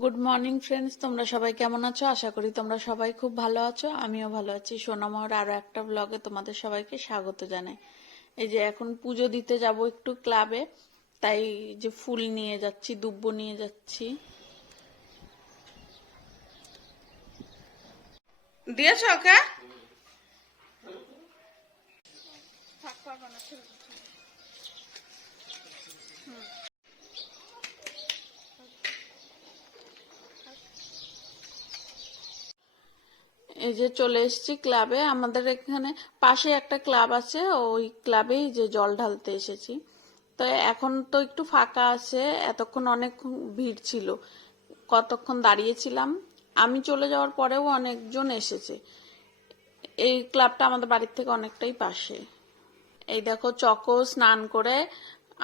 Good morning friends, তোমরা সবাই কেমন আছো? আশা করি তোমরা সবাই খুব ভালো আছো। আমিও ভালো আছি। সোনামহর আরো একটা ব্লগে তোমাদের সবাইকে স্বাগত জানাই। এই যে এখন পুজো দিতে যাব একটু ক্লাবে, তাই যে ফুল নিয়ে যাচ্ছি, দুব্ব নিয়ে যাচ্ছি। দিয়েছ ওকে? এই যে চলে এসেছি ক্লাবে। আমাদের এখানে পাশে একটা ক্লাব আছে, ওই ক্লাবেই যে জল ঢালতে এসেছি। তো এখন তো একটু ফাঁকা আছে, এতক্ষণ অনেক ভিড় ছিল, কতক্ষণ দাঁড়িয়েছিলাম। আমি চলে যাওয়ার পরেও অনেকজন এসেছে। এই ক্লাবটা আমাদের বাড়ির থেকে অনেকটাই পাশে। এই দেখো, চকো স্নান করে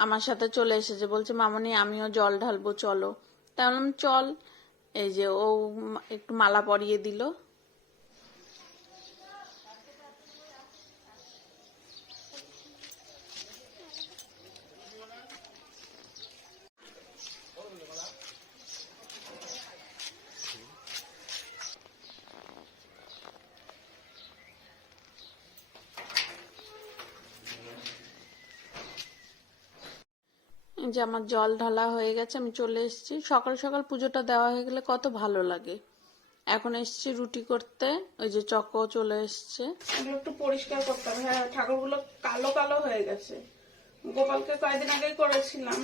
আমার সাথে চলে এসেছে, বলছে মামনি আমিও জল ঢালবো চলো। তাই বললাম চল। এই যে ও একটু মালা পরিয়ে দিল। যে আমার জল ঢালা হয়ে গেছে, আমি চলে এসেছি। সকাল সকাল পুজোটা দেওয়া হয়ে গেলে কত ভালো লাগে। এখন এসেছি রুটি করতে। ওই যে চকো চলে এসছে। এগুলো একটু পরিষ্কার করতে হবে। হ্যাঁ, ঠাকুরগুলো কালো কালো হয়ে গেছে। গোপালকে কয়েকদিন আগেই করেছিলাম।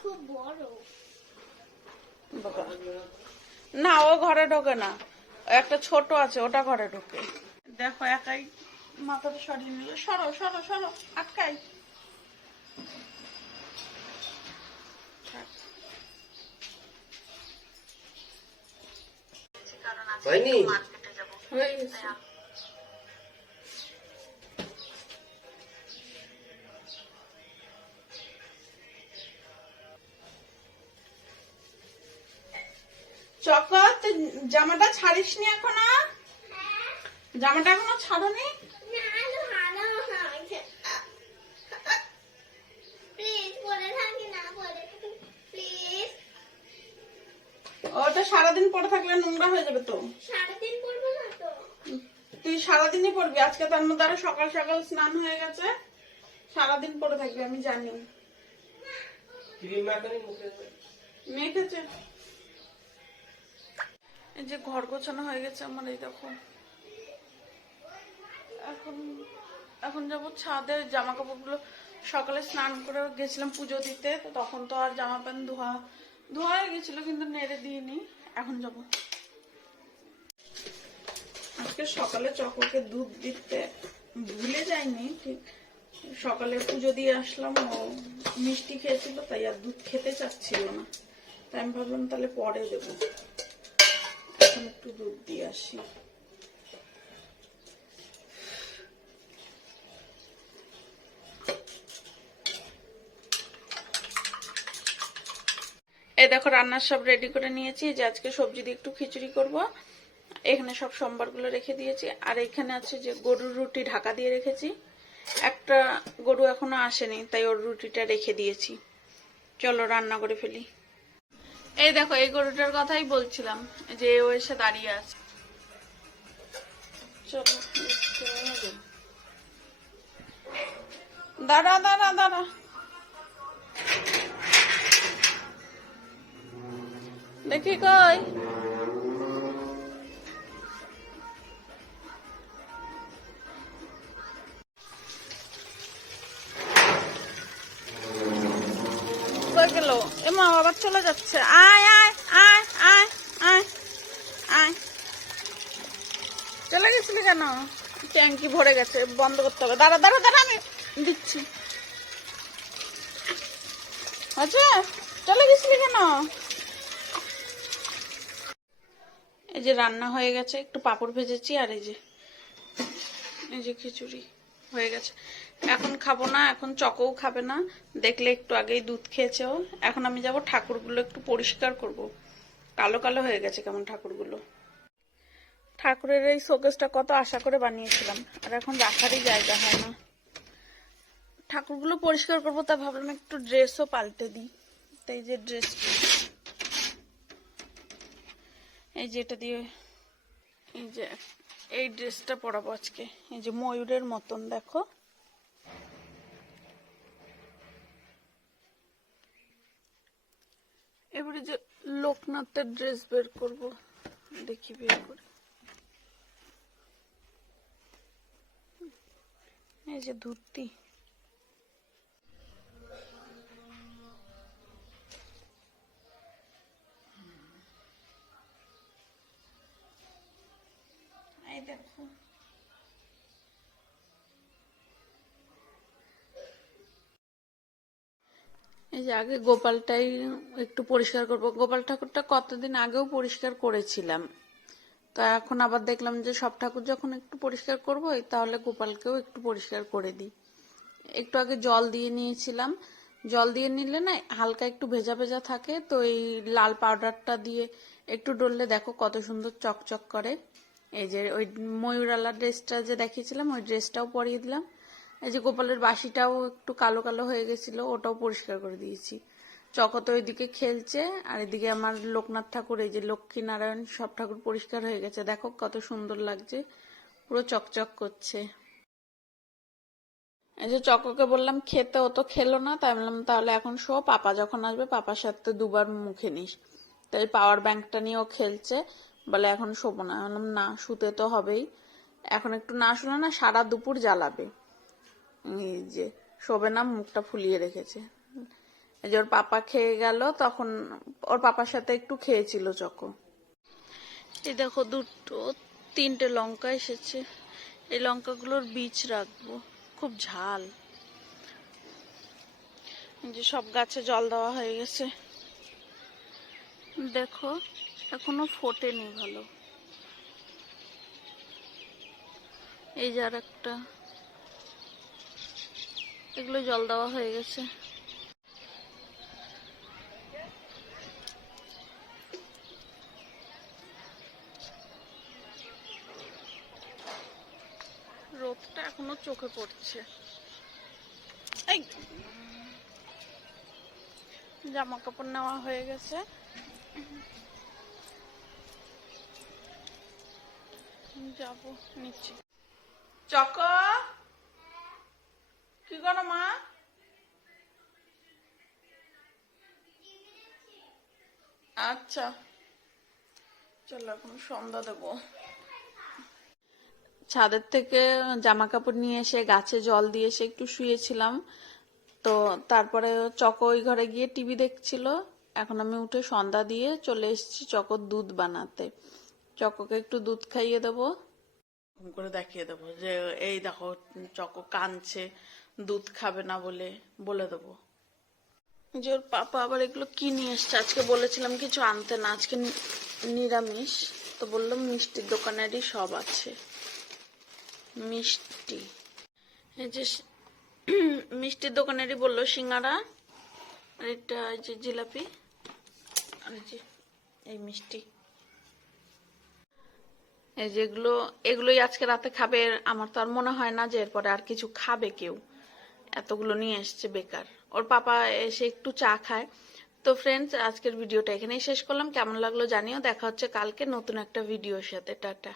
খুব বড় বাবা। না, ও ঘরে ঢোকে না, একটা ছোট আছে, ওটা ঘরে ঢোকে। দেখো একাই মাথাটা সরিয়ে নিল। সরো সরো সরো, আটকাই। হয়নি? হয়ে গেছে। চকো, তুই জামাটা ছাড়িসনি এখনো? জামাটা এখনো ছাড়নি? ওটা সারাদিন পরে থাকলে নোংরা হয়ে যাবে তো। সারাদিন পরবো না তো। তুই সারাদিনই পরবি। আজকে তার মধ্যে আরো সকাল সকাল স্নান হয়ে গেছে, সারাদিন পরে থাকবি, আমি জানি। মেখেছে। এই যে ঘর গোছানো হয়ে গেছে আমার। এই দেখো, এখন এখন যাবো ছাদে। জামা কাপড়গুলো সকালে স্নান করে গেছিলাম পুজো দিতে, তো তখন তো আর জামা প্যান্ট ধোয়া হয়ে গেছিল, কিন্তু নেড়ে দিইনি। এখন যাব। আজকে সকালে চকোকে দুধ দিতে ভুলে যাইনি ঠিক। সকালে পুজো দিয়ে আসলাম, ও মিষ্টি খেয়েছিল, তাই আর দুধ খেতে চাচ্ছিল না। তাই আমি ভাবলাম তাহলে পরে দেবো। এখন একটু দুধ দিয়ে আসি। এই দেখো, রান্নার সব রেডি করে নিয়েছি। যে আজকে সবজি দিয়ে একটু খিচুড়ি করব। এখানে সব সম্বারগুলো রেখে দিয়েছি। আর এখানে আছে যে গরুর রুটি ঢাকা দিয়ে রেখেছি। একটা গরু এখনো আসেনি, তাই ওর রুটিটা রেখে দিয়েছি। চলো রান্না করে ফেলি। এই দেখো, এই গরুটার কথাই বলছিলাম, যে ও এসে দাঁড়িয়ে আছে। চলো, দাঁড়া দাঁড়া দাঁড়া। দেখি কই। গেল এমা, আবার চলে যাচ্ছে। আয় আয় আয় আয় আয় আয়। চলে গেছিলি কেন? ট্যাঙ্কি ভরে গেছে, বন্ধ করতে হবে। দাঁড়া দাঁড়া দাঁড়া, আমি দিচ্ছি। আচ্ছা, চলে গেছিলি কেন? এই যে রান্না হয়ে গেছে, একটু পাঁপড় ভেজেছি। আর এই যে খিচুড়ি হয়ে গেছে। এখন খাবো না, এখন চকও খাবে না। দেখলে একটু আগেই দুধ খেয়েছে ও। এখন আমি যাব ঠাকুরগুলো একটু পরিষ্কার করব। কালো কালো হয়ে গেছে কেমন ঠাকুরগুলো। ঠাকুরের এই শোকেসটা কত আশা করে বানিয়েছিলাম, আর এখন রাখারই জায়গা হয় না। ঠাকুরগুলো পরিষ্কার করবো, তা ভাবলাম একটু ড্রেসও পাল্টে দিই। তাই যে ড্রেস, এই যে এটা দিয়ে, এই যে এই ড্রেসটা পরাবো আজকে। এই যে ময়ূরের মতন দেখো, এবারে যে লোকনাথের ড্রেস বের করব, দেখি বের করে। এই যে ধুতি, এই দেখো এই যে আগে গোপালটাই একটু পরিষ্কার করব। গোপাল ঠাকুরটা কতদিন আগেও পরিষ্কার করেছিলাম, তো এখন আবার দেখলাম যে সব ঠাকুর যখন একটু পরিষ্কার করবো, তাহলে গোপালকেও একটু পরিষ্কার করে দিই। একটু আগে জল দিয়ে নিয়েছিলাম, জল দিয়ে নিলে না হালকা একটু ভেজা ভেজা থাকে, তো এই লাল পাউডারটা দিয়ে একটু ডললে দেখো কত সুন্দর চকচক করে। এই যে ওই ময়ূরালা ড্রেসটা যে দেখিয়েছিলাম, ওই ড্রেসটাও পরিয়ে দিলাম। এই যে গোপালের বাসিটাও একটু কালো কালো হয়ে গেছিল, ওটাও পরিষ্কার করে দিয়েছি। চকো ওইদিকে খেলছে, আর এদিকে আমার লোকনাথ ঠাকুর, এই যে লক্ষ্মী নারায়ণ সব ঠাকুর পরিষ্কার হয়ে গেছে, দেখো কত সুন্দর লাগছে, পুরো চকচক করছে। এই যে চকোকে বললাম খেতে, ও তো খেলো না, তাই বললাম তাহলে এখন শো, পাপা যখন আসবে পাপার সাথে দুবার মুখে নিস। তাই পাওয়ার ব্যাংকটা নিয়ে ও খেলছে, বলে এখন শোবো না। বললাম না, শুতে তো হবেই, এখন একটু না শুনে না সারা দুপুর জ্বালাবে। এই যে শোবে না, মুখটা ফুলিয়ে রেখেছে। এই যে ওর পাপা খেয়ে গেল, তখন ওর পাপার সাথে একটু খেয়েছিল চকো। এই দেখো দুটো তিনটে লঙ্কা এসেছে, এই লঙ্কাগুলোর বীজ রাখবো, খুব ঝাল। যে সব গাছে জল দেওয়া হয়ে গেছে, দেখো এখনো ফোটেনি ভালো। এই যে আর একটা, এগুলো জল দেওয়া হয়ে গেছে। রোদটা এখনো চোখে পড়ছে। এই জামা কাপড় নেওয়া হয়ে গেছে, যাবো নিচে। চক, কি করো মা? আচ্ছা চলো এখন সন্ধ্যা দেবো। ছাদের থেকে জামা কাপড় নিয়ে এসে গাছে জল দিয়ে এসে একটু শুয়েছিলাম, তো তারপরে চকো ওই ঘরে গিয়ে টিভি দেখছিল। এখন আমি উঠে সন্ধ্যা দিয়ে চলে এসেছি চকোর দুধ বানাতে। চকোকে একটু দুধ খাইয়ে দেবো, করে দেখিয়ে দেবো যে এই দেখো চকো কাঁদছে, দুধ খাবে না বলে, বলে দেবো। যে ওর পাপা আবার এগুলো কি নিয়ে এসছে, আজকে বলেছিলাম কিছু আনতে না, আজকে নিরামিষ, তো বললাম মিষ্টির দোকানেরই সব আছে মিষ্টি। এই যে মিষ্টির দোকানেরই বললো সিঙ্গারা, আর এটা এই যে জিলাপি, আর এই মিষ্টি। এই যেগুলো, এগুলোই আজকে রাতে খাবে। আমার তো আর মনে হয় না যে এরপরে আর কিছু খাবে কেউ, এতগুলো নিয়ে এসছে বেকার। ওর পাপা এসে একটু চা খায়। তো ফ্রেন্ডস, আজকের ভিডিওটা এখানেই শেষ করলাম। কেমন লাগলো জানিও, দেখা হচ্ছে কালকে নতুন একটা ভিডিওর সাথে। টাটা।